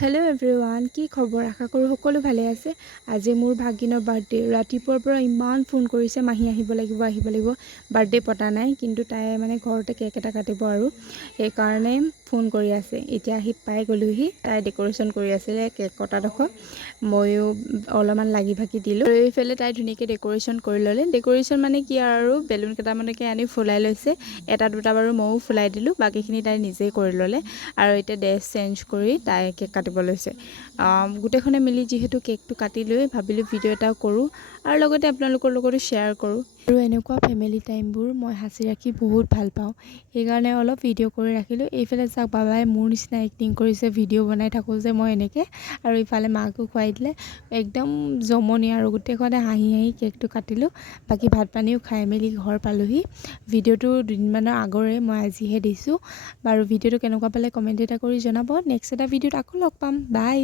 Hello' everyone, কি খবৰ? আশা কৰোঁ সকলো ভালে আছে। আজি মোৰ ভাগিনৰ বাৰ্থডে। ৰাতিপুৱাৰ পৰা ইমান ফোন কৰিছে, মাহী আহিব লাগিব বাৰ্থডে পতা নাই, কিন্তু তাই মানে ঘৰতে কেক এটা কাটিব আৰু সেইকাৰণে ফোন কৰি আছে। এতিয়া আহি পাই গ'লোহি, তাই ডেক'ৰেশ্যন কৰি আছিলে কেক কটাডোখৰ। ময়ো অলপমান লাগি ভাগি দিলোঁ আৰু এইফালে তাই ধুনীয়াকৈ ডেক'ৰেশ্যন কৰি ল'লে। ডেক'ৰেশ্যন মানে কি আৰু বেলুন কেইটামানকে আনি ফুলাই লৈছে, এটা দুটা বাৰু ময়ো ফুলাই দিলোঁ, বাকীখিনি তাই নিজেই কৰি ল'লে। আৰু এতিয়া ড্ৰেছ চেঞ্জ কৰি তাই কেক কাটিব লৈছে। গোটেইখনে মিলি যিহেতু কেকটো কাটি লৈ ভাবিলোঁ ভিডিঅ' এটাও কৰোঁ আৰু লগতে আপোনালোকৰ লগতো শ্বেয়াৰ কৰোঁ। আৰু এনেকুৱা ফেমিলি টাইমবোৰ মই সাঁচি ৰাখি বহুত ভাল পাওঁ, সেইকাৰণে অলপ ভিডিঅ' কৰি ৰাখিলোঁ। এইফালে চাওক, বাবাই মোৰ নিচিনা এক্টিং কৰিছে ভিডিঅ' বনাই থাকোঁ যে মই এনেকৈ, আৰু ইফালে মাকো খুৱাই দিলে। একদম জমনি আৰু গোটেইখনে হাঁহি হাঁহি কেকটো কাটিলোঁ। বাকী ভাত পানীও খাই মেলি ঘৰ পালোঁহি। ভিডিঅ'টো দুদিনমানৰ আগৰে, মই আজিহে দিছোঁ। বাৰু ভিডিঅ'টো কেনেকুৱা পালে কমেণ্ট এটা কৰি জনাব। নেক্সট এটা ভিডিঅ'ত আকৌ লগ পাম। বাই।